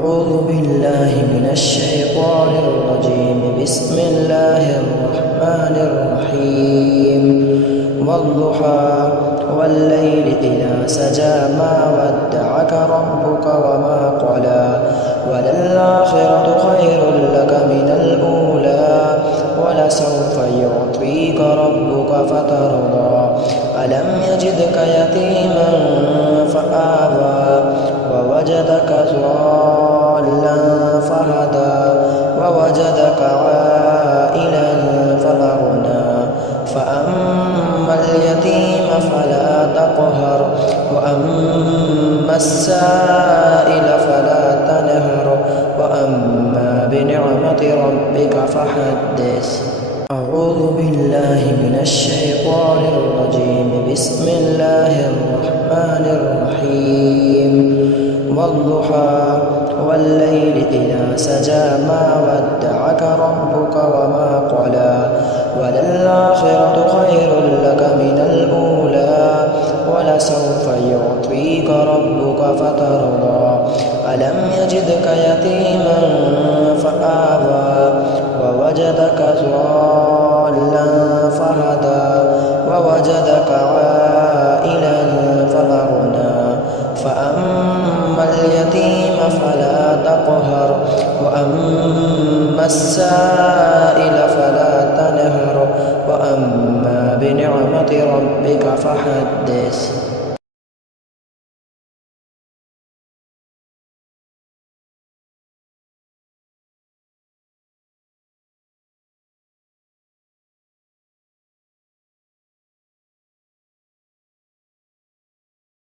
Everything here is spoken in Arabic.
أعوذ بالله من الشيطان الرجيم. بسم الله الرحمن الرحيم. والضحى والليل إذا سجى ما ودعك ربك وما قلى وللآخرة خير لك من الأولى ولسوف يعطيك ربك فترضى ألم يجدك يتيما فآوى ووجدك ضالا فهدى ووجدك عائلا فأغنى فأما اليتيم فلا تقهر وأما السائل فلا تنهر وأما بنعمة ربك فحدث. أعوذ بالله من الشيطان الرجيم. بسم الله الرحمن الرحيم. والضحى والليل إذا سجى ما ودعك ربك وما قلى وللآخرة خير لك من الأولى ولسوف يعطيك ربك فترضى ألم يجدك يتيما فآوى ووجدك ضالا فهدى ووجدك عائلا فأغنى فأما اليتيم فلا تقهر وأما السائل فلا تنهر وأما بنعمة ربك فحدث.